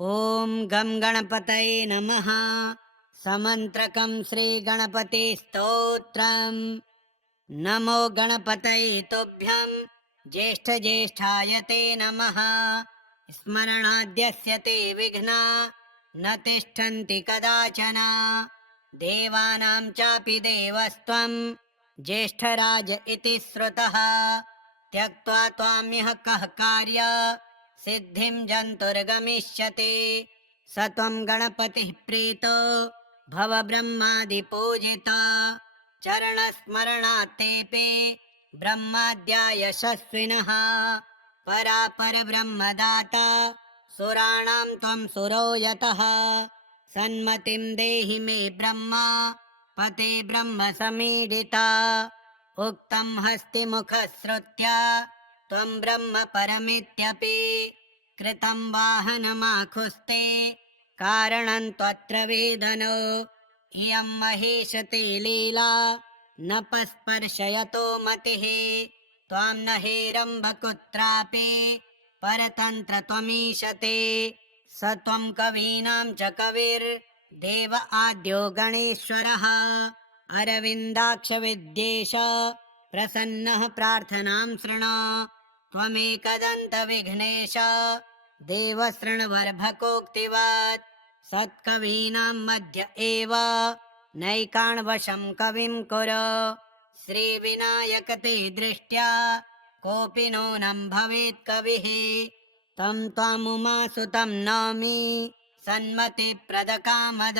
ॐ गं गणपतये नमः। समन्त्रकं श्रीगणपतिस्तोत्रम्। नमो गणपतये तुभ्यं ज्येष्ठज्येष्ठाय ते नमः। स्मरणाद्यस्य ते विघ्ना न तिष्ठन्ति कदाचन। देवानां चापि देवस्त्वं ज्येष्ठराज इति श्रुतः। त्यक्त्वा त्वाम्यः कः कार्य सिद्धिं जन्तुर्गमिष्यति। स त्वं गणपतिः प्रीतो भव ब्रह्मादिपूजिता। चरणस्मरणात् तेऽपि ब्रह्माद्या यशस्विनः। परापरब्रह्मदाता सुराणां त्वं सुरो यतः। सन्मतिं देहि मे ब्रह्मा पते ब्रह्म समीडिता। उक्तं हस्तिमुखश्रुत्या त्वं ब्रह्म परमित्यपि। कृतं वाहनमाखुस्ते कारणं त्वत्र वेदनो। इयं महेशते लीला न पस्पर्शयतो मतिः। त्वां न हेरम्बकुत्रापि परतन्त्र त्वमीशते। स त्वं कवीनां च कविर्देव आद्यो गणेश्वरः। अरविन्दाक्ष विद्येश प्रसन्नः प्रार्थनां शृणु। त्वमेकदन्तविघ्नेश देव शृण्वरभकोक्तिवत्। सत्कवीनां मध्य एव नैकाण्वशं कविं कुरु। श्रीविनायक ते दृष्ट्या कोऽपि नूनं भवेत् कविः। तं त्वामुमासुतं नौमि सन्मतिप्रदकामद।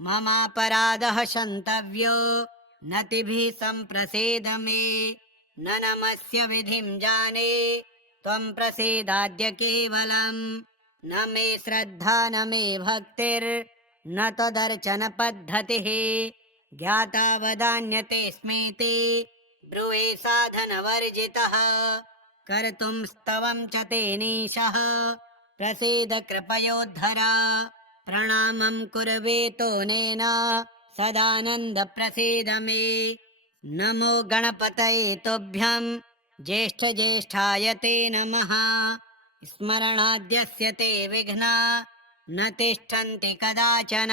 ममापराधः क्षन्तव्यो नतिभिः सम्प्रसेद मे। न नमस्य विधिं जाने त्वं प्रसीदाद्य केवलम्। न मे श्रद्धा न मे भक्तिर्न त्वदर्चन पद्धतिः। ज्ञाता वदान्यते स्मेति ब्रुवे साधनवर्जितः। कर्तुं स्तवं च तेनीशः प्रसीद कृपयोद्धर। प्रणामं कुर्वेतो नेन सदानन्द प्रसीद मे। नमो गणपतये तुभ्यं ज्येष्ठज्येष्ठाय ते नमः। स्मरणाद्यस्य ते विघ्ना न तिष्ठन्ति कदाचन।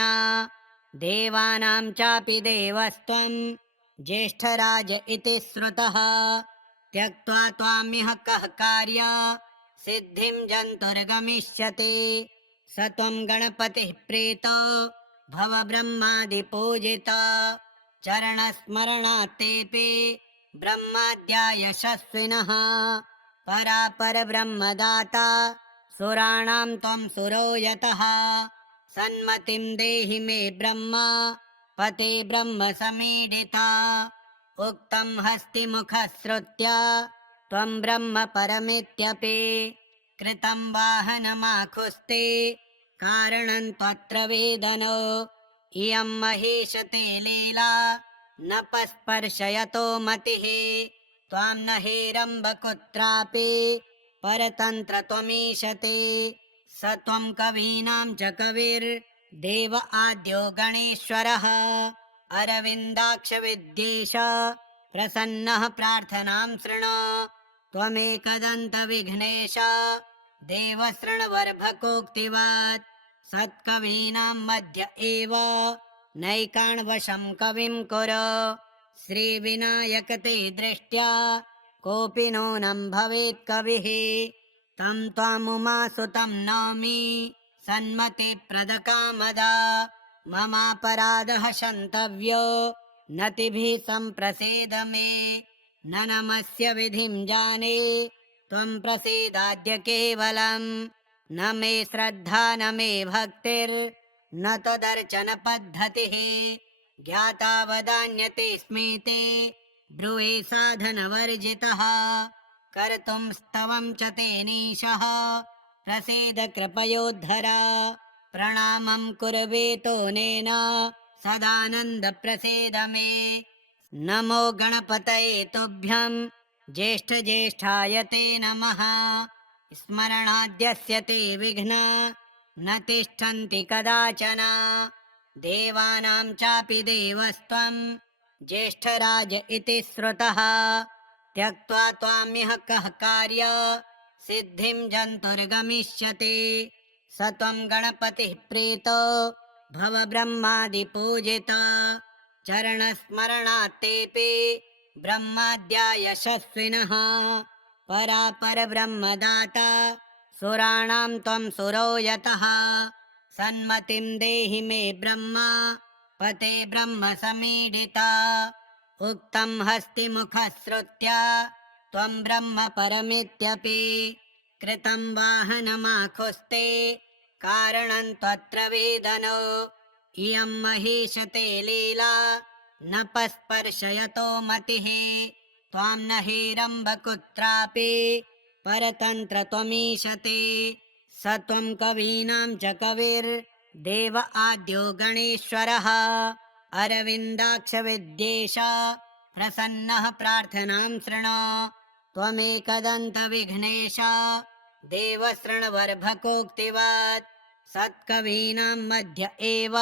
देवानां चापि देवस्त्वं ज्येष्ठराज इति श्रुतः। त्यक्त्वा त्वाम्यः कः कार्य सिद्धिं जन्तुर्गमिष्यति। स त्वं गणपतिः प्रीतो भव ब्रह्मादिपूजिता। चरणस्मरणात् तेऽपि ब्रह्माद्या यशस्विनः। परापरब्रह्मदाता सुराणां त्वं सुरो यतः। सन्मतिं देहि मे ब्रह्मा पते ब्रह्म समीडिता। उक्तं हस्तिमुखश्रुत्या त्वं ब्रह्म परमित्यपि। कृतं वाहनमाखुस्ते कारणं त्वत्र वेदनो। इयं महेशते लीला न पस्पर्शयतो मतिः। त्वां न हेरम्बकुत्रापि परतन्त्र त्वमीशते। स त्वं कवीनां च कविर्देव आद्यो गणेश्वरः। अरविन्दाक्ष विद्येश प्रसन्नः प्रार्थनां शृणु। त्वमेकदन्तविघ्नेश देव शृण्वरभकोक्तिवत्। सत्कवीनां मध्य एव नैकाण्वशं कविं कुरु। श्रीविनायक ते दृष्ट्या कोऽपि नूनं भवेत् कविः। तं त्वामुमासुतं नौमि सन्मतिप्रदकामद। ममापराधः क्षन्तव्यो नतिभिः सम्प्रसेद मे। न नमस्य विधिं जाने त्वं प्रसीदाद्य केवलम्। न मे श्रद्धा न मे भक्तिर्न त्वदर्चन पद्धतिः। ज्ञाता वदान्यते स्मेते ब्रुवे साधनवर्जितः। कर्तुं स्तवं च तेनीशः प्रसीद कृपयोद्धर। प्रणामं कुर्वेतो नेन सदानन्द प्रसीद मे। नमो गणपतये तुभ्यं ज्येष्ठज्येष्ठाय ते नमः। स्मरणाद्यस्य ते विघ्ना न तिष्ठन्ति कदाचन। देवानां चापि देवस्त्वं ज्येष्ठराज इति श्रुतः। त्यक्त्वा त्वाम्यः कः कार्य सिद्धिं जन्तुर्गमिष्यति। स त्वं गणपतिः प्रीतो भव ब्रह्मादिपूजिता चरणस्मरणात्तेऽपि ब्रह्माद्या यशस्विनः परापरब्रह्मदाता सुराणां त्वं सुरो यतः सन्मतिं देहि मे ब्रह्मा पते ब्रह्म समीडिता उक्तं हस्तिमुखश्रुत्या त्वं ब्रह्म परमित्यपि कृतं वाहनमाखुस्ते कारणं त्वत्र वेदनो इयं महीशते लीला न पस्पर्शयतो मतिः त्वां न हेरम्बकुत्रापि परतन्त्र त्वमीशते स त्वं कवीनां च कविर्देव आद्यो गणेश्वरः अरविन्दाक्षविद्येश प्रसन्नः प्रार्थनां शृणु त्वमेकदन्तविघ्नेश देवशृण्वरभकोक्तिवत् सत्कवीनां मध्य एव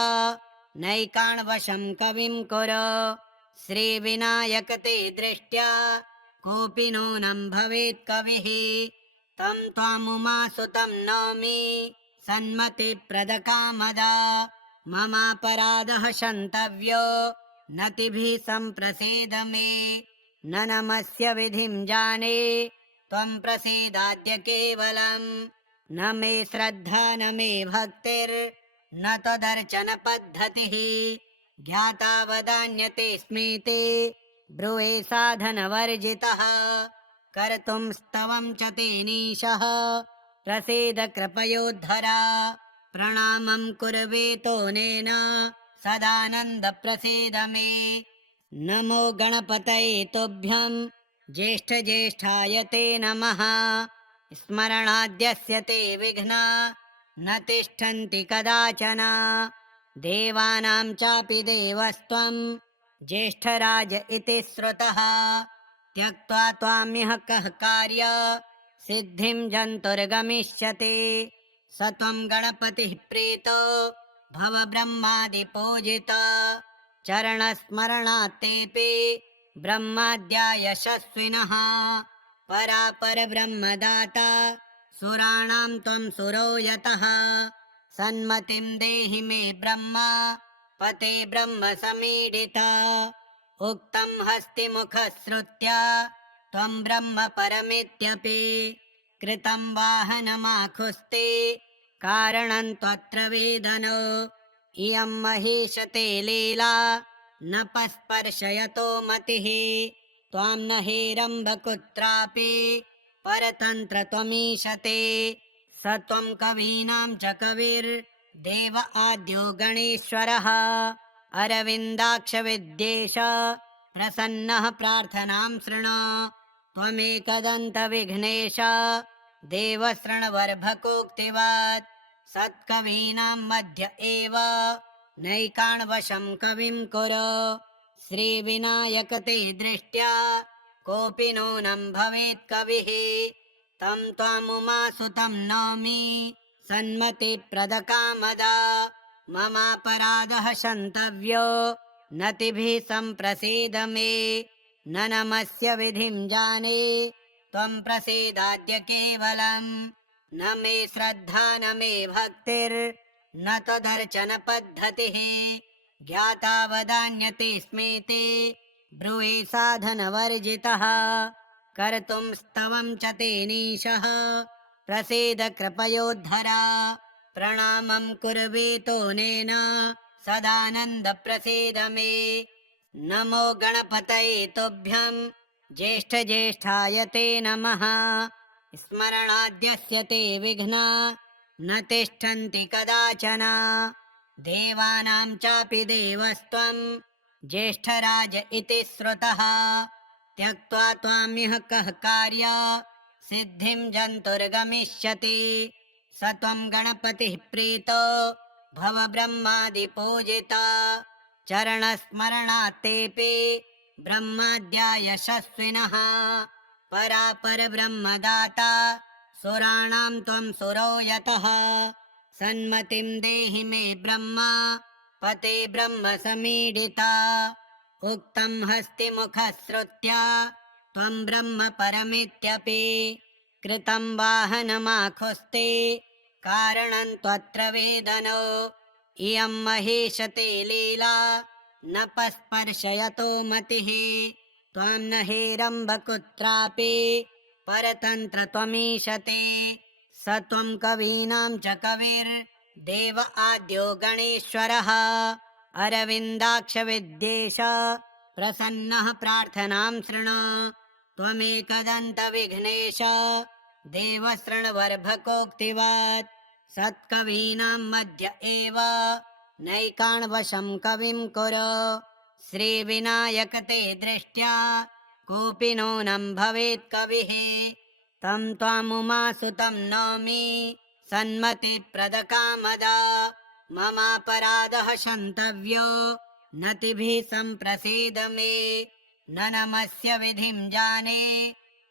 नैकाण्वशं कविं कुरु श्रीविनायक ते दृष्ट्या कोऽपि नूनं भवेत् कविः तं त्वामुमासुतं नौमि सन्मतिप्रदकामदा ममापराधः क्षन्तव्यो नतिभिः सम्प्रसेद मे न नमस्य विधिं जाने त्वं प्रसीदाद्य केवलम् न मे श्रद्धा न मे भक्तिर्न त्वदर्चन पद्धतिः ज्ञाता वदान्यते स्मीते ब्रुवे साधनवर्जितः कर्तुं स्तवं च तेनीशः प्रसीद कृपयोद्धरा प्रणामं कुर्वेतोनेन सदानन्द प्रसीद मे नमो गणपतये तुभ्यं ज्येष्ठज्येष्ठाय ते नमः स्मरणाद्यस्य ते विघ्ना न तिष्ठन्ति कदाचन देवानां चापि देवस्त्वं ज्येष्ठराज इति श्रुतः त्यक्त्वा त्वाम्यः कः कार्य सिद्धिं जन्तुर्गमिष्यति स त्वं गणपतिः प्रीतो भव ब्रह्मादिपूजिता चरणस्मरणात्तेऽपि ब्रह्माद्या यशस्विनः परापरब्रह्मदाता सुराणां त्वं सुरो यतः सन्मतिं देहि मे ब्रह्मा पते ब्रह्म समीडिता उक्तं हस्तिमुखश्रुत्या त्वं ब्रह्म परमित्यपि कृतं वाहनमाखुस्ते कारणं त्वत्र वेदनो इयं महीशते लीला न पस्पर्शयतो मतिः त्वां न हेरम्बकुत्रापि परतन्त्र त्वमीशते स त्वं कवीनां च कविर्देव आद्यो गणेश्वरः अरविन्दाक्षविद्येश प्रसन्नः प्रार्थनां शृणु त्वमेकदन्तविघ्नेश देवशृण्वरभकोक्तिवत् सत्कवीनां मध्य एव नैकाण्वशं कविं कुरु श्रीविनायक ते दृष्ट्या कोऽपि नूनं भवेत् कविः तं त्वामुमासुतं नौमि सन्मतिप्रदकामदा ममापराधः क्षन्तव्यो नतिभिः सम्प्रसीद मे न नमस्य विधिं जाने त्वं प्रसीदाद्य केवलम् न मे श्रद्धा न मे भक्तिर्न त्वदर्चन पद्धतिः ज्ञाता वदान्यते स्मेते ब्रुवे साधनवर्जितः कर्तुं स्तवं च तेनीशः प्रसीद कृपयोद्धरा प्रणामं कुर्वेतोनेन सदानन्द प्रसीद मे नमो गणपतये तुभ्यं ज्येष्ठज्येष्ठाय ते नमः स्मरणाद्यस्य ते विघ्ना न तिष्ठन्ति कदाचन देवानां चापि देवस्त्वं ज्येष्ठराज इति श्रुतः त्यक्त्वा त्वाम्यः कः कार्य सिद्धिं जन्तुर्गमिष्यति स त्वं गणपतिः प्रीतो भव ब्रह्मादिपूजिता चरणस्मरणात्तेऽपि ब्रह्माद्या यशस्विनः परापरब्रह्मदाता सुराणां त्वं सुरो यतः सन्मतिं देहि मे ब्रह्मा पते ब्रह्म समीडिता उक्तं हस्तिमुखश्रुत्या त्वं ब्रह्म परमित्यपि कृतं वाहनमाखुस्ते कारणं त्वत्र वेदनो इयं महेशते लीला न पस्पर्शयतो मतिः त्वां न हेरम्ब कुत्रापि परतन्त्र त्वमीशते स त्वं कवीनां च कविर्देव आद्यो गणेश्वरः अरविन्दाक्ष विद्येश प्रसन्नः प्रार्थनां शृणु त्वमेकदन्त विघ्नेश देव शृण्वर्भकोक्तिवत् सत्कवीनां मध्य एव नैकाण्वशं कविं कुरु श्रीविनायक ते दृष्ट्या कोऽपि नूनं भवेत् कविः तं त्वामुमासुतं नौमि सन्मतिप्रदकामदा ममापराधः क्षन्तव्यो नतिभिः सम्प्रसीद मे न नमस्य विधिं जाने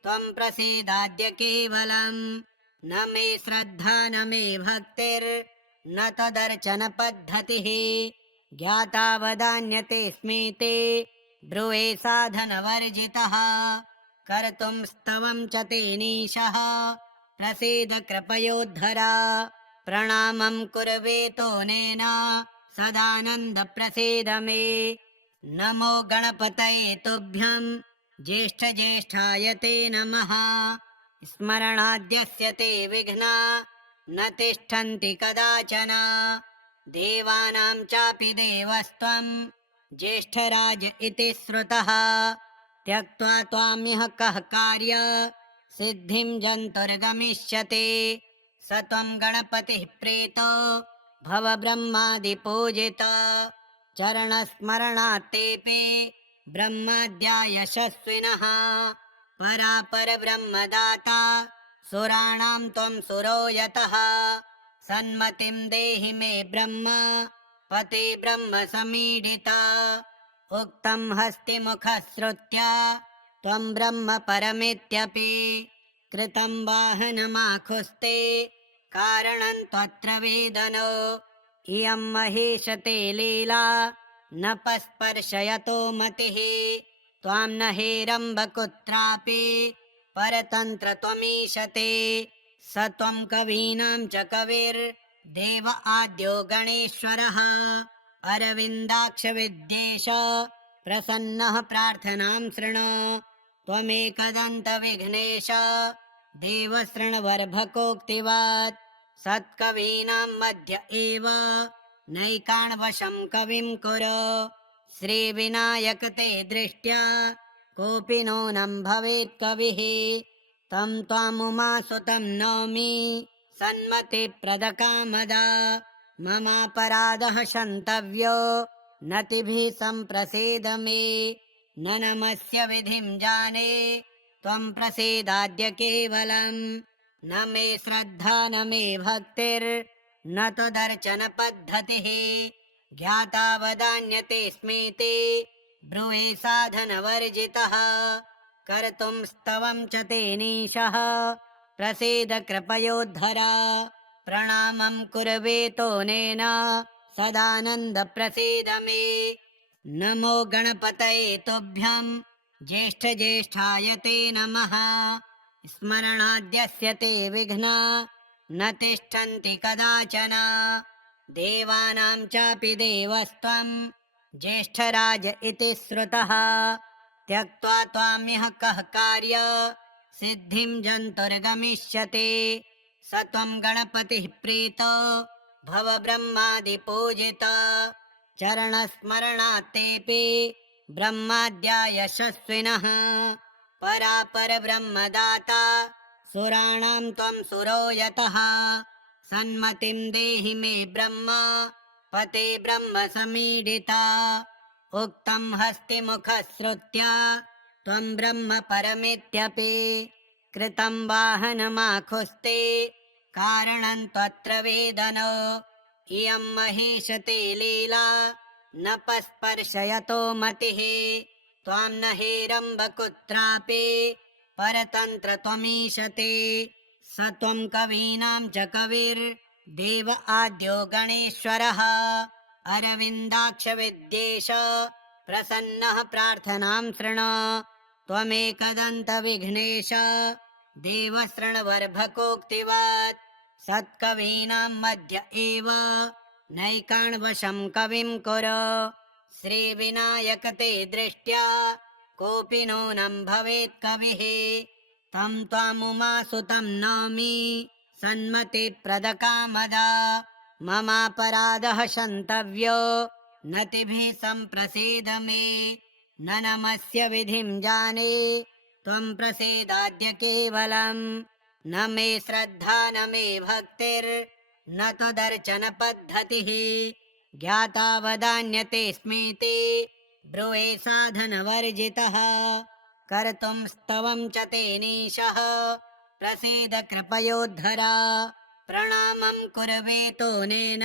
त्वं प्रसीदाद्य केवलम् न मे श्रद्धा न मे भक्तिर्न तदर्चन पद्धतिः ज्ञाता वदान्यतेऽस्मि ते ब्रुवे साधनवर्जितः कर्तुं स्तवं च तेनीशः प्रसीद कृपयोद्धरा प्रणामं कुर्वेतोनेन सदानन्द प्रसीद मे नमो गणपतये तुभ्यं ज्येष्ठज्येष्ठाय ते नमः स्मरणाद्यस्य ते विघ्ना न तिष्ठन्ति कदाचन देवानां चापि देवस्त्वं ज्येष्ठराज इति श्रुतः त्यक्त्वा त्वामिह कः कार्य सिद्धिं जन्तुर्गमिष्यति स त्वं गणपतिः प्रीतो भव ब्रह्मादिपूजितो चरणस्मरणात्तेऽपि ब्रह्माद्या यशस्विनः परापर ब्रह्मदाता सुराणां त्वं सुरो यतः सन्मतिं देहि मे ब्रह्म पते ब्रह्म समीडिता उक्तं हस्तिमुखश्रुत्य त्वं ब्रह्म परमेत्यपि कृतं वाहनमाखुस्ते कारणं त्वत्र वेदनो इयं महेशते लीला न पस्पर्शयतो मतिः त्वां न हेरम्ब कुत्रापि परतन्त्र त्वमीशते स त्वं कवीनां च कविर्देव आद्यो गणेश्वरः अरविन्दाक्ष विद्येश प्रसन्नः प्रार्थनां शृणु त्वमेकदन्त विघ्नेश देव शृण्वर्भकोक्तिवत् सत्कवीनां मध्य एव नैकाण्वशं कविं कुरु श्रीविनायक ते दृष्ट्या कोऽपि नूनं भवेत् कविः तं त्वामुमासुतं नौमि सन्मतिप्रदकामदा ममापराधः क्षन्तव्यो नतिभिः सम्प्रसीद मे न नमस्य विधिं जाने त्वं प्रसीदाद्य केवलम् न मे श्रद्धा न मे भक्तिर्न त्वदर्चन पद्धतिः ज्ञाता वदान्यतेऽस्मि ते ब्रुवे साधनवर्जितः कर्तुं स्तवं च तेनीशः प्रसीद कृपयोद्धरा प्रणामं कुर्वेतोनेन सदानन्द प्रसीद मे नमो गणपतये तुभ्यं ज्येष्ठज्येष्ठाय ते नमः स्मरणाद्यस्य ते विघ्ना न तिष्ठन्ति कदाचन देवानां चापि देवस्त्वं ज्येष्ठराज इति श्रुतः त्यक्त्वा त्वामिह कः कार्य सिद्धिं जन्तुर्गमिष्यति स त्वं गणपतिः प्रीतो भव ब्रह्मादिपूजितो चरणस्मरणात्तेऽपि ब्रह्माद्या यशस्विनः परापर ब्रह्मदाता सुराणां त्वं सुरो यतः सन्मतिं देहि मे ब्रह्म पते ब्रह्म समीडिता उक्तं हस्तिमुखश्रुत्य त्वं ब्रह्म परमेत्यपि कृतं वाहनमाखुस्ते कारणं त्वत्र वेदनो इयं महेशते लीला न पस्पर्शयतो मतिः त्वां न हेरम्ब कुत्रापि परतन्त्र त्वमीशते स त्वं कवीनां च कविर्देव आद्यो गणेश्वरः अरविन्दाक्ष विद्येश प्रसन्नः प्रार्थनां शृणु त्वमेकदन्त विघ्नेश देव शृण्वर्भकोक्तिवत् सत्कवीनां मध्य एव नैकाण्वशं कविं कुरु। श्रीविनायक ते दृष्ट्या कोऽपि नूनं भवेत् कविः। तं त्वामुमासुतं नौमि सन्मतिप्रदकामदा। ममापराधः क्षन्तव्यो नतिभिः सम्प्रसीद मे। न नमस्य विधिं जाने त्वं प्रसीदाद्य केवलम्। न मे श्रद्धा न मे भक्तिर्न त्वदर्चन पद्धतिः। ज्ञाता वदान्यते स्मीति ब्रुवे साधनवर्जितः। कर्तुं स्तवं च तेनीशः प्रसीद कृपयोद्धरा। प्रणामं कुर्वेतोनेन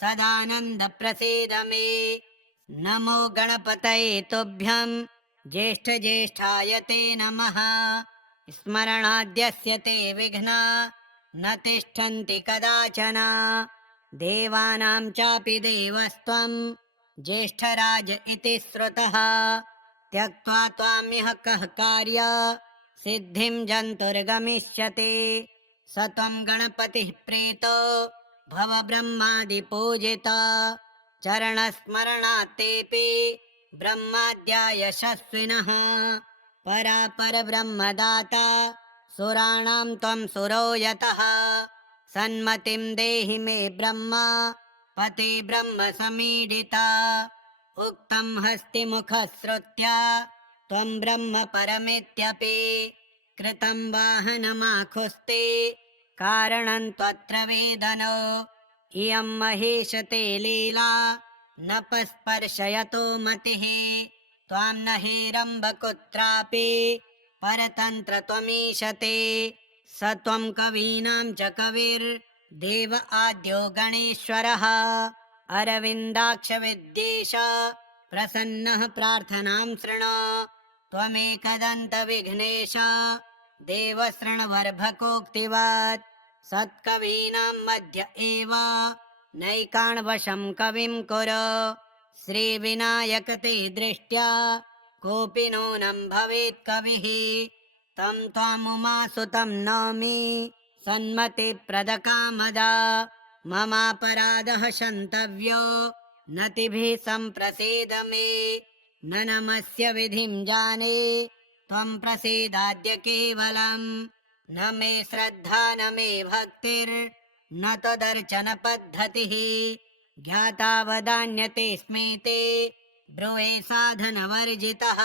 सदानन्द प्रसीद मे। नमो गणपतये तुभ्यं ज्येष्ठज्येष्ठाय ते नमः। स्मरणाद्यस्य ते विघ्ना न तिष्ठन्ति कदाचन। देवानां चापि देवस्त्वं ज्येष्ठराज इति श्रुतः। त्यक्त्वा त्वामिह कः कार्य सिद्धिं जन्तुर्गमिष्यति। स त्वं गणपतिः प्रीतो भव ब्रह्मादिपूजिता। चरणस्मरणात् तेऽपि ब्रह्माद्या यशस्विनः। परापरब्रह्मदाता सुराणां त्वं सुरो यतः। सन्मतिं देहि मे ब्रह्मा पते ब्रह्म समीडिता। उक्तं हस्तिमुखश्रुत्या त्वं ब्रह्म परमेत्यपि। कृतं वाहनमाखुस्ते कारणं त्वत्र वेदनो। इयं महेशते लीला न पस्पर्शयतो मतिः। त्वां न हेरम्ब कुत्रापि परतन्त्र त्वमीशते। स त्वं कवीनां च कविर्देव आद्यो गणेश्वरः। अरविन्दाक्ष विद्येश प्रसन्नः प्रार्थनां शृणु। त्वमेकदन्त विघ्नेश देव शृण्वर्भकोक्तिवत्। सत्कवीनां मध्य एव नैकाण्वशं कविं कुरु। श्रीविनायक ते दृष्ट्या कोऽपि नूनं भवेत् कविः। तं त्वामुमासुतं नौमि सन्मतिप्रदकामदा। ममापराधः क्षन्तव्यो नतिभिः सम्प्रसीद मे। न नमस्य विधिं जाने त्वं प्रसीदाद्य केवलम्। न मे श्रद्धा न मे भक्तिर्न त्वदर्चन पद्धतिः। ज्ञाता वदान्यते स्मीते ब्रुवे साधनवर्जितः।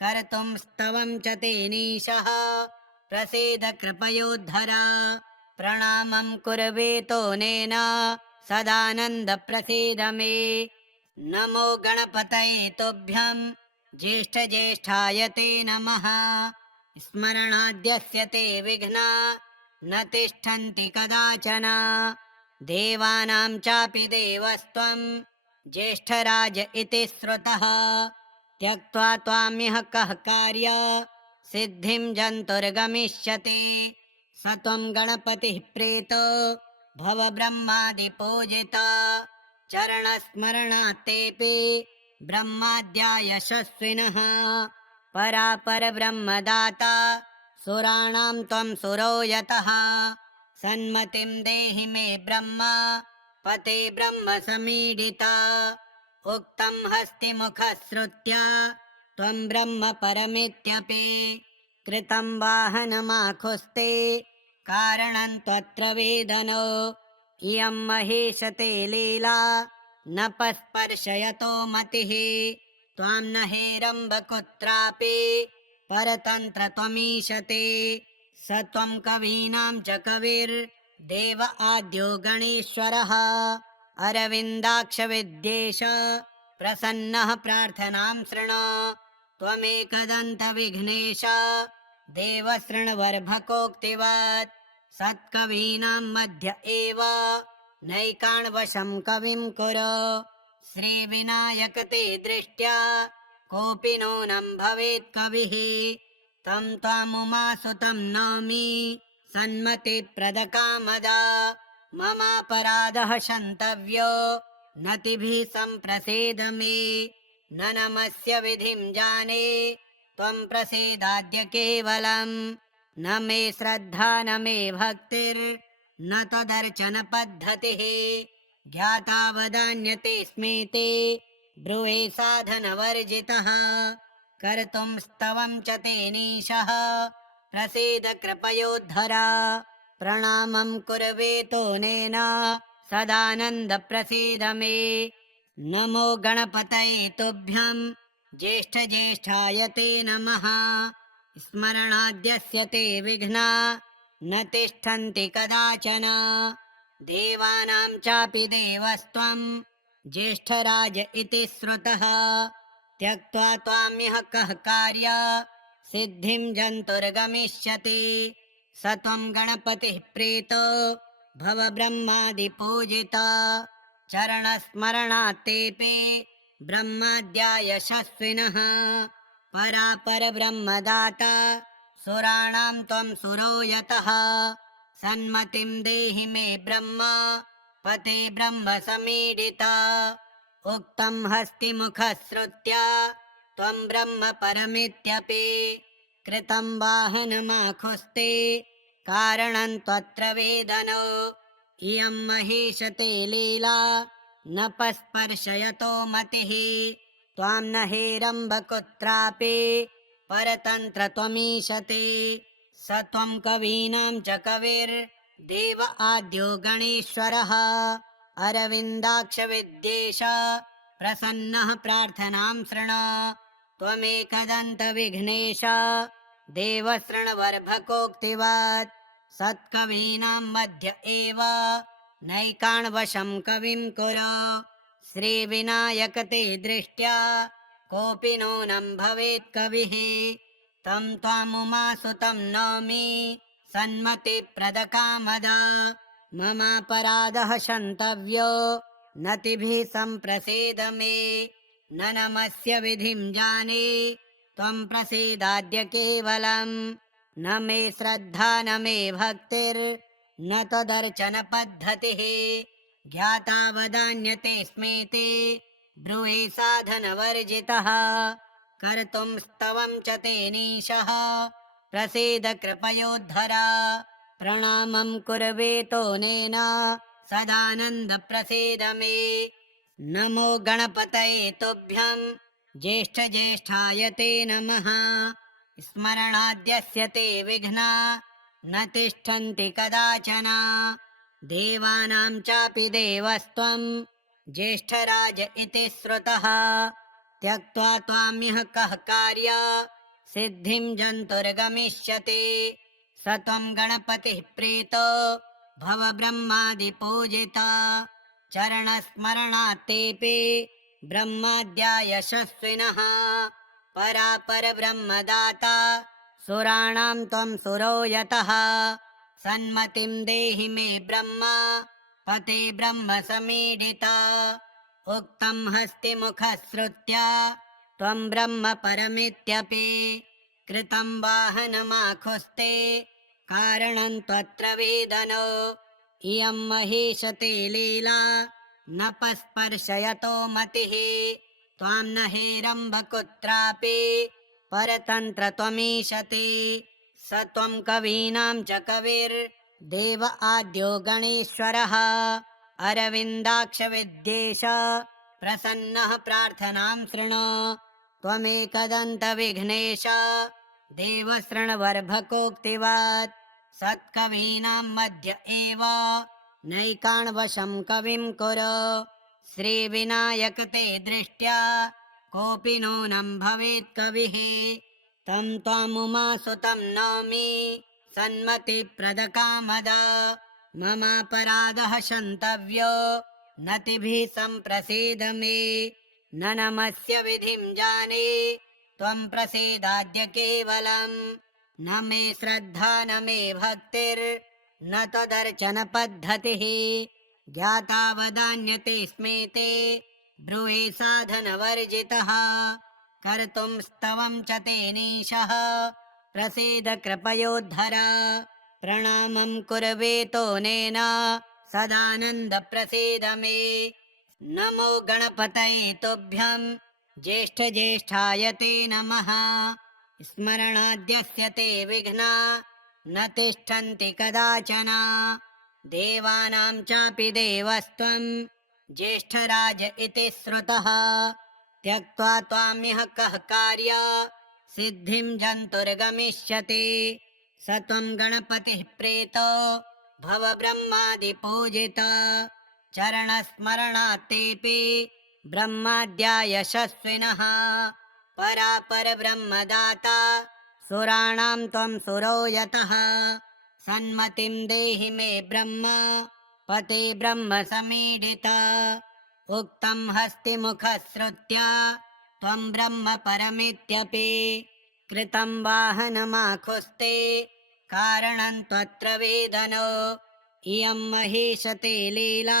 कर्तुं स्तवं च तेनीशः प्रसीद कृपयोद्धरा। प्रणामं कुर्वेतोनेन सदानन्द प्रसीद मे। नमो गणपतये तुभ्यं ज्येष्ठज्येष्ठाय ते नमः। स्मरणाद्यस्य ते विघ्ना न तिष्ठन्ति कदाचन। देवानां चापि देवस्त्वं ज्येष्ठराज इति श्रुतः। त्यक्त्वा त्वामिह कः कार्य सिद्धिं जन्तुर्गमिष्यति। स त्वं गणपतिः प्रीतो भव ब्रह्मादिपूजिता। चरणस्मरणात् तेऽपि ब्रह्माद्या यशस्विनः। परापरब्रह्मदाता सुराणां त्वं सुरो यतः। सन्मतिं देहि मे ब्रह्मा पते ब्रह्म समीडिता। उक्तं हस्तिमुखश्रुत्या त्वं ब्रह्म परमेत्यपि। कृतं वाहनमाखुस्ते कारणं त्वत्र वेदनो। इयं महेशते लीला न पस्पर्शयतो मतिः। त्वां न हेरम्ब कुत्रापि परतन्त्र त्वमीशते। स त्वं कवीनां च कविर्देव आद्यो गणेश्वरः। अरविन्दाक्ष विद्येश प्रसन्नः प्रार्थनां शृणु। त्वमेकदन्त विघ्नेश देव शृण्वर्भकोक्तिवत्। सत्कवीनां मध्य एव नैकाण्वशं कविं कुरु। श्रीविनायक ते दृष्ट्या कोऽपि नूनं भवेत् कविः। तं त्वामुमासुतं नौमि सन्मतिप्रदकामदा। ममापराधः क्षन्तव्यो नतिभिः सम्प्रसीद मे। न नमस्य विधिं जाने त्वं प्रसीदाद्य केवलम्। न मे श्रद्धा न मे भक्तिर्न न तदर्चनपद्धतिः ज्ञाता वदान्यते स्मेते ब्रुवे साधनवर्जितः कर्तुं स्तवं च तेनीशः प्रसीद कृपयोद्धरा प्रणामं कुर्वेतोनेन सदानन्द प्रसीद मे नमो गणपतये तुभ्यं ज्येष्ठज्येष्ठाय ते नमः स्मरणाद्यस्य ते विघ्ना न तिष्ठन्ति कदाचन देवानां चापि देवस्त्वं ज्येष्ठराज इति श्रुतः त्यक्त्वा त्वाम्यः कः कार्य सिद्धिं जन्तुर्गमिष्यति स त्वं गणपतिः प्रीतो भव ब्रह्मादिपूजिता चरणस्मरणात् तेऽपि ब्रह्माद्या यशस्विनः परापरब्रह्मदाता सुराणां त्वं सुरो यतः सन्मतिं देहि मे ब्रह्म पते ब्रह्म समीडिता उक्तं हस्तिमुखश्रुत्या त्वं ब्रह्म परमित्यपि कृतं वाहनमाखुस्ते कारणं त्वत्र वेदनो इयं महेशते लीला न पस्पर्शयतो मतिः त्वां न हेरम्ब कुत्रापि परतन्त्र त्वमीशते स त्वं कवीनां च कविर्देव आद्यो गणेश्वरः अरविन्दाक्ष विद्येश प्रसन्नः प्रार्थनां शृण त्वमेकदन्त विघ्नेश देव शृण्वरभकोक्तिवत् सत्कवीनां मध्य एव नैकाण्वशं कविं कुरु श्रीविनायक ते दृष्ट्या कोऽपि नूनं भवेत् कविः तं त्वामुमासुतं नौमि सन्मतिप्रदकामद ममापराधः क्षन्तव्यो नतिभिः सम्प्रसीद मे न नमस्य विधिं जाने त्वं प्रसीदाद्य केवलम् न मे श्रद्धा न मे भक्तिर्न त्वदर्चन पद्धतिः ज्ञाता वदान्यते स्मेते ब्रुवे साधनवर्जितः कर्तुं स्तवं च तेनीशः प्रसीद कृपयोद्धरा प्रणामं कुर्वेतोनेन सदानन्द प्रसीद मे नमो गणपतये तुभ्यं ज्येष्ठज्येष्ठाय ते नमः स्मरणाद्यस्य ते विघ्ना न तिष्ठन्ति कदाचन देवानां चापि देवस्त्वं ज्येष्ठराज इति श्रुतः त्यक्त्वा त्वाम्यः कः कार्य सिद्धिं जन्तुर्गमिष्यति स त्वं गणपतिः प्रीतो भव ब्रह्मादिपूजिता चरणस्मरणात् तेऽपि ब्रह्माद्या यशस्विनः परापरब्रह्मदाता सुराणां त्वं सुरो यतः सन्मतिं देहि मे ब्रह्म पते ब्रह्म समीडिता उक्तं हस्तिमुखश्रुत्या त्वं ब्रह्म परमित्यपि कृतं वाहनमाखुस्ते कारणं त्वत्र वेदनो इयं महेशते लीला न पस्पर्शयतो मतिः त्वां न हेरम्ब कुत्रापि परतन्त्र त्वमीशते स त्वं कवीनां च कविर्देव आद्यो गणेश्वरः अरविन्दाक्ष विद्येश प्रसन्नः प्रार्थनां शृणु त्वमेकदन्त विघ्नेश देव शृण्वरभकोक्तिवत् सत्कवीनां मध्य एव नैकाण्वशं कविं कुरु श्रीविनायक ते दृष्ट्या कोऽपि नूनं भवेत् कविः तं त्वामुमासुतं नौमि सन्मतिप्रदकामद ममापराधः क्षन्तव्यो नतिभिः सम्प्रसीद मे न नमस्य विधिं जाने त्वं प्रसीदाद्य केवलम् न मे श्रद्धा न मे भक्तिर्न त्वदर्चन पद्धतिः ज्ञाता वदान्यते स्मेते ब्रुवे साधनवर्जितः कर्तुं स्तवं च तेनीशः प्रसीद कृपयोद्धरा प्रणामं कुर्वेतोनेन सदानन्द प्रसीद मे नमो गणपतये तुभ्यं ज्येष्ठज्येष्ठाय ते नमः स्मरणाद्यस्य ते विघ्ना न तिष्ठन्ति कदाचन देवानां चापि देवस्त्वं ज्येष्ठराज इति श्रुतः त्यक्त्वा त्वामिह कः कार्य सिद्धिं जन्तुर्गमिष्यति स त्वं गणपतिः प्रीतो भव ब्रह्मादिपूजिता चरणस्मरणात्तेऽपि ब्रह्माद्या यशस्विनः परापरब्रह्मदाता सुराणां त्वं सुरो यतः सन्मतिं देहि मे ब्रह्म पते ब्रह्म समीडिता उक्तं हस्तिमुखश्रुत्या त्वं ब्रह्म परमित्यपि कृतं वाहनमाखुस्ते कारणं त्वत्र वेदनो इयं महेशते लीला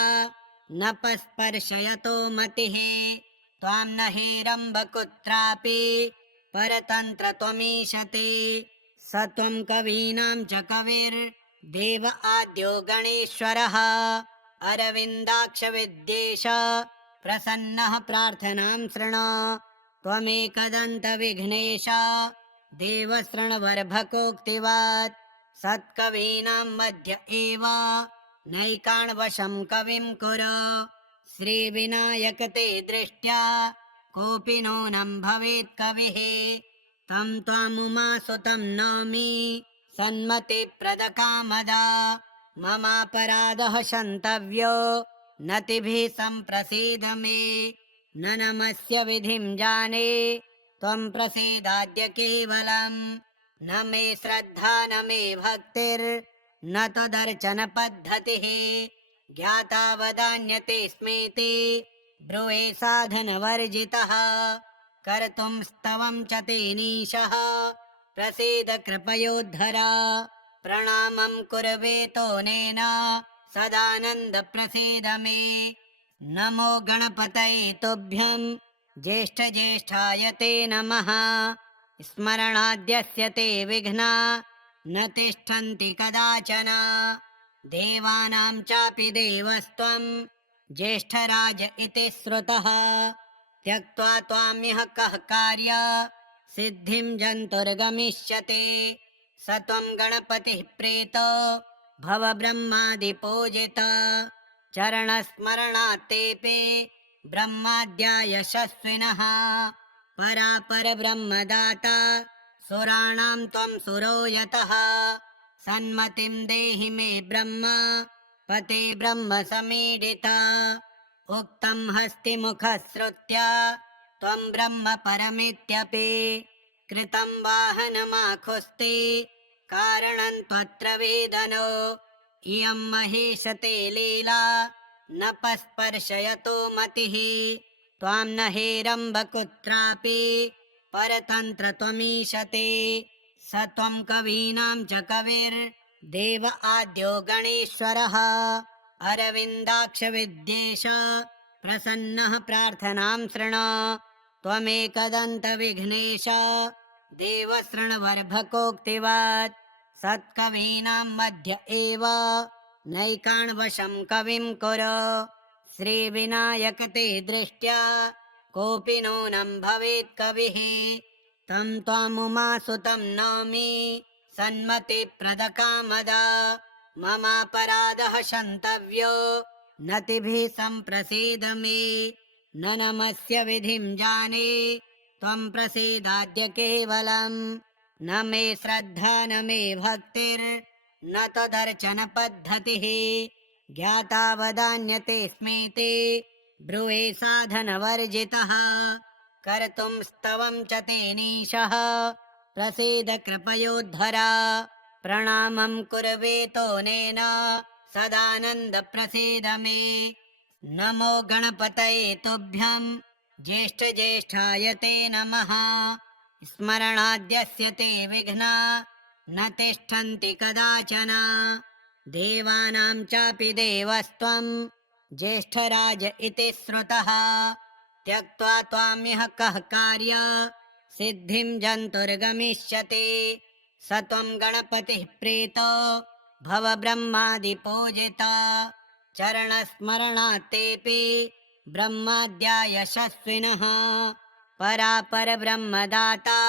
न पस्पर्शयतो मतिः त्वां न हेरम्ब कुत्रापि परतन्त्र त्वमीशते स त्वं कवीनां च कविर्देव आद्यो गणेश्वरः अरविन्दाक्ष विद्येश प्रसन्नः प्रार्थनां शृणु त्वमेकदन्त विघ्नेश देव शृण्वरभकोक्तिवत् सत्कवीनां मध्य एव नैकाण्वशं कविं कुरु श्रीविनायक ते दृष्ट्या कोऽपि नूनं भवेत् कविः तं त्वामुमासुतं नौमि सन्मतिप्रदकामदा ममापराधः क्षन्तव्यो नतिभिः सम्प्रसीद मे न नमस्य विधिं जाने त्वं प्रसीदाद्य केवलं न मे श्रद्धा न मे भक्तिर्न त्वदर्चनपद्धतिः ज्ञाता वदान्यते स्मेति ब्रुवे साधनवर्जितः कर्तुं स्तवं च तेनीशः प्रसीद कृपयोद्धरा प्रणामं कुर्वेतोनेन सदानन्द प्रसीद मे नमो गणपतये तुभ्यं ज्येष्ठज्येष्ठाय ते नमः स्मरणाद्यस्य ते विघ्ना न तिष्ठन्ति कदाचन देवानां चापि देवस्त्वं ज्येष्ठराज इति श्रुतः त्यक्त्वा त्वामिह कः कार्य सिद्धिं जन्तुर्गमिष्यति स त्वं गणपतिः प्रीतो भव ब्रह्मादिपूजिता चरणस्मरणात्तेऽपि ब्रह्माद्या यशस्विनः परापरब्रह्मदाता सुराणां त्वं सुरो यतः सन्मतिं देहि मे ब्रह्म पते ब्रह्म समीडिता उक्तं हस्तिमुखश्रुत्या त्वं ब्रह्म परमित्यपि कृतं वाहनमाखुस्ते कारणं त्वत्र वेदनो इयं महेशते लीला न पस्पर्शयतो मतिः त्वां न हेरम्ब कुत्रापि परतन्त्र त्वमीशते स त्वं कवीनां च कविर्देव आद्यो गणेश्वरः अरविन्दाक्ष विद्येश प्रसन्नः प्रार्थनां शृणु त्वमेकदन्त विघ्नेश देव शृण्वरभकोक्तिवत् सत्कवीनां मध्य एव नैकाण्वशं कविं कुरु श्रीविनायक ते दृष्ट्या कोऽपि नूनं भवेत् कविः तं त्वामुमासुतं नौमि सन्मतिप्रदकामदा ममापराधः क्षन्तव्यो नतिभिः सम्प्रसीद मे न नमस्य विधिं जाने त्वं प्रसीदाद्य केवलं न मे श्रद्धा न मे भक्तिर्न त्वदर्चनपद्धतिः ज्ञाता वदान्यते स्मेति ब्रुवे साधनवर्जितः कर्तुं स्तवं च तेनीशः प्रसीद कृपयोद्धरा प्रणामं कुर्वेतोनेन सदानन्द प्रसीद मे नमो गणपतये तुभ्यं ज्येष्ठज्येष्ठाय ते नमः स्मरणाद्यस्य ते विघ्ना न तिष्ठन्ति कदाचन देवानां चापि देवस्त्वं ज्येष्ठराज इति श्रुतः त्यक्त्वा त्वामिह कः कार्य सिद्धिं जन्तुर्गमिष्यति स त्वं गणपतिः प्रीतो भव ब्रह्मादिपूजिता चरणस्मरणात्तेऽपि ब्रह्माद्या यशस्विनः परापरब्रह्मदाता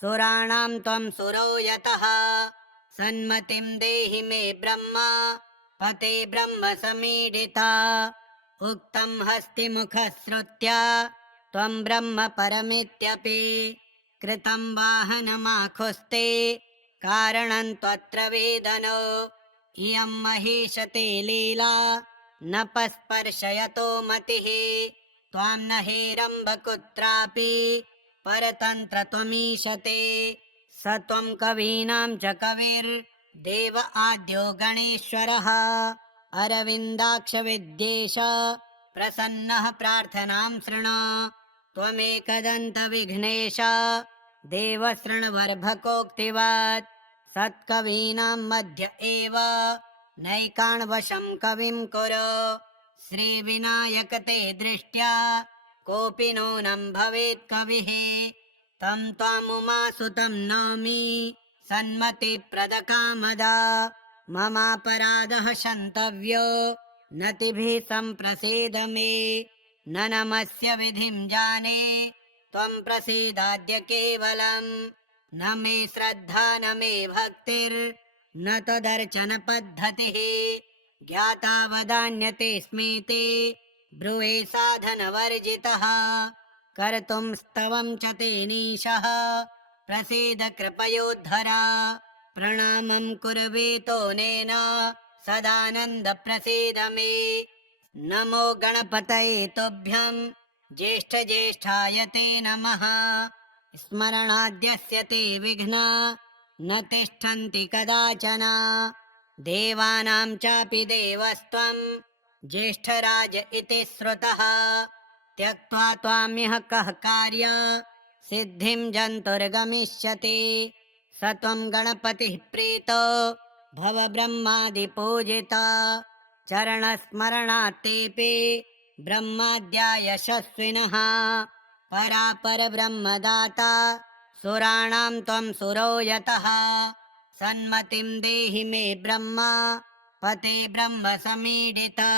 सुराणां त्वं सुरो यतः सन्मतिं देहि मे ब्रह्म पते ब्रह्म समीडिता उक्तं हस्तिमुखश्रुत्या त्वं ब्रह्म परमित्यपि कृतं वाहनमाखुस्ते कारणं त्वत्र वेदनो इयं महीशते लीला न पस्पर्शयतो मतिः त्वां न हेरम्ब कुत्रापि परतन्त्र त्वमीशते स त्वं कवीनां च कविर्देव आद्यो गणेश्वरः अरविन्दाक्ष विद्येश प्रसन्नः प्रार्थनां शृणु त्वमेकदन्त विघ्नेश देव शृण्वर्भकोक्तिवत् सत्कवीनां मध्य एव नैकाण्वशं कविं कुरु श्रीविनायक ते दृष्ट्या कोऽपि नूनं भवेत् कविः तं त्वामुमासुतं नौमि सन्मतिप्रदकामदा ममापराधः क्षन्तव्यो नतिभिः सम्प्रसीद मे न नमस्य विधिं जाने त्वं प्रसीदाद्य केवलं न मे श्रद्धा न मे भक्तिर्न त्वदर्चन पद्धतिः ज्ञाता वदान्यते स्मीते ब्रुवे साधनवर्जितः कर्तुं स्तवं च तेनीशः प्रसीद कृपयोद्धरा प्रणामं कुर्वीतोनेन सदानन्द प्रसीद मे नमो गणपतये तुभ्यं ज्येष्ठ ज्येष्ठाय ते नमः स्मरणाद्यस्य ते विघ्ना न तिष्ठन्ति कदाचन देवानां चापि देवस्त्वं ज्येष्ठराज इति श्रुतः त्यक्त्वा त्वामिह कः कार्य सिद्धिं जन्तुर्गमिष्यति स त्वं गणपतिः प्रीतो भव ब्रह्मादिपूजिता चरणस्मरणात् तेऽपि ब्रह्माद्या यशस्विनः परापर ब्रह्मदाता सुराणां त्वं सुरो यतः सन्मतिं देहि मे ब्रह्मा पते ब्रह्म समीडिता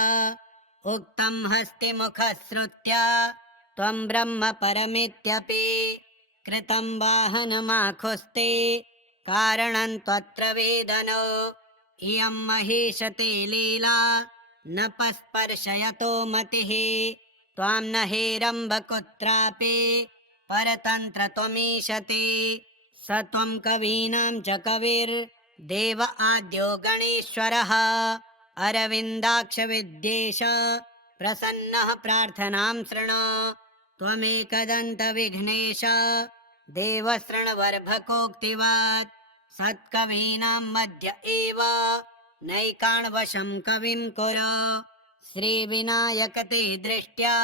उक्तं हस्तिमुखश्रुत्या त्वं ब्रह्म परमित्यपि कृतं वाहनमाखुस्ते कारणं त्वत्र वेदनो इयं महीशते लीला न पस्पर्शयतो मतिः त्वां न हेरम्ब कुत्रापि परतन्त्र त्वमीशते स त्वं कवीनां च कविर्देव आद्यो गणेश्वरः अरविन्दाक्ष विद्येश प्रसन्नः प्रार्थनां शृणु त्वमेकदन्त विघ्नेश देव शृण्वर्भकोक्तिवत् सत्कवीनां मध्य एव नैकाण्वशं कविं कुरु श्रीविनायक ते दृष्ट्या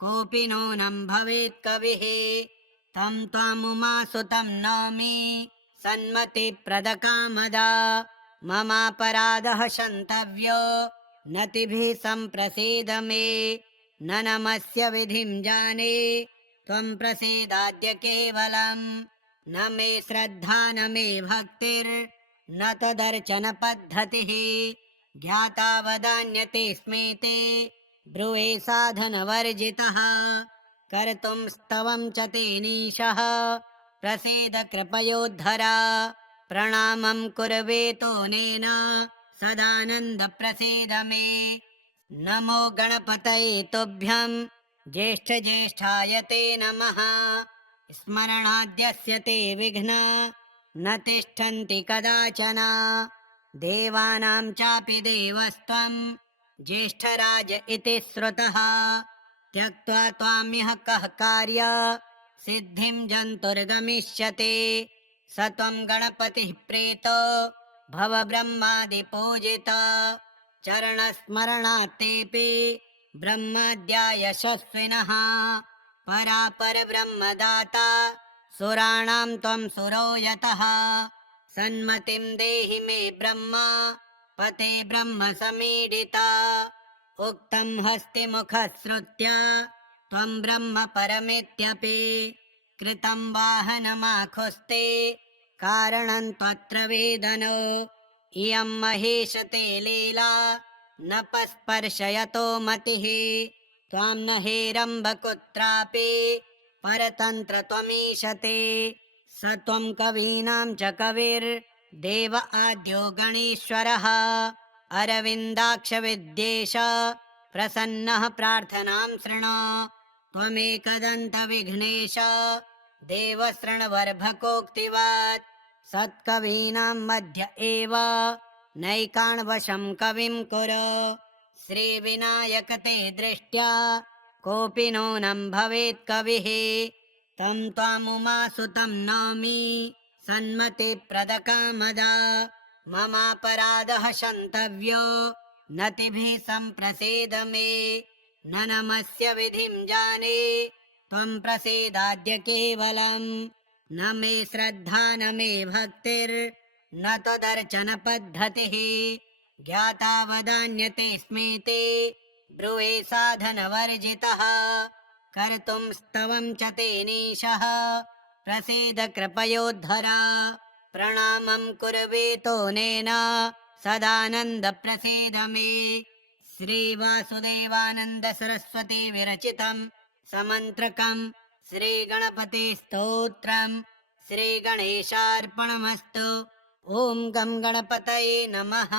कोऽपि नूनं भवेत् कविः तं त्वामुमासुतं नौमि सन्मतिप्रदकामदा ममापराधः क्षन्तव्यो नतिभिः सम्प्रसीद मे न नमस्य विधिं जाने त्वं प्रसीदाद्य केवलं न मे श्रद्धा न मे भक्तिर्न त्वदर्चन पद्धतिः ज्ञाता वदान्यते स्मीते ब्रुवे साधनवर्जितः कर्तुं स्तवं च तेनीशः प्रसीद कृपयोद्धरा प्रणामं कुर्वीतोनेन सदानन्द प्रसीद मे नमो गणपतये तुभ्यं ज्येष्ठ ज्येष्ठाय ते नमः स्मरणाद्यस्य ते विघ्ना न तिष्ठन्ति कदाचन देवानां चापि देवस्त्वं ज्येष्ठराज इति श्रुतः त्यक्त्वा त्वामिह कः कार्य सिद्धिं जन्तुर्गमिष्यति स त्वं गणपतिः प्रीतो भव ब्रह्मादिपूजिता चरणस्मरणात् तेऽपि ब्रह्माद्या यशस्विनः परापर ब्रह्मदाता सुराणां त्वं सुरो यतः सन्मतिं देहि मे ब्रह्मा पते ब्रह्म समीडिता उक्तं हस्तिमुखश्रुत्या त्वं ब्रह्म परमित्यपि कृतं वाहनमाखुस्ते कारणं त्वत्र वेदनो इयं महीशते लीला न पस्पर्शयतो मतिः त्वां न हेरम्ब कुत्रापि परतन्त्र त्वमीशते स त्वं कवीनां च कविर्देव आद्यो गणेश्वरः अरविन्दाक्षविद्येश प्रसन्नः प्रार्थनां शृणु त्वमेकदन्तविघ्नेश देवशृण्वरभकोक्तिवत् सत्कवीनां मध्य एव नैकाण्वशं कविं कुरु श्रीविनायक ते दृष्ट्या कोऽपि नूनं भवेत् कविः तं त्वामुमासुतं नौमि सन्मतिप्रदकामदा ममापराधः क्षन्तव्यो नतिभिः सम्प्रसीद मे न नमस्य विधिं जाने त्वं प्रसीदाद्य केवलम् न मे श्रद्धा न मे भक्तिर्न त्वदर्चन पद्धतिः ज्ञाता वदान्यते स्मेते ब्रुवे साधनवर्जितः कर्तुं स्तवं च तेनीशः प्रसीद कृपयोद्धर प्रणामं कुर्वीतो नेन सदानन्द प्रसीद मे श्रीवासुदेवानन्द सरस्वती विरचितं समन्त्रकं श्रीगणपति स्तोत्रं श्रीगणेशार्पणमस्तु। ॐ गं गणपतये नमः।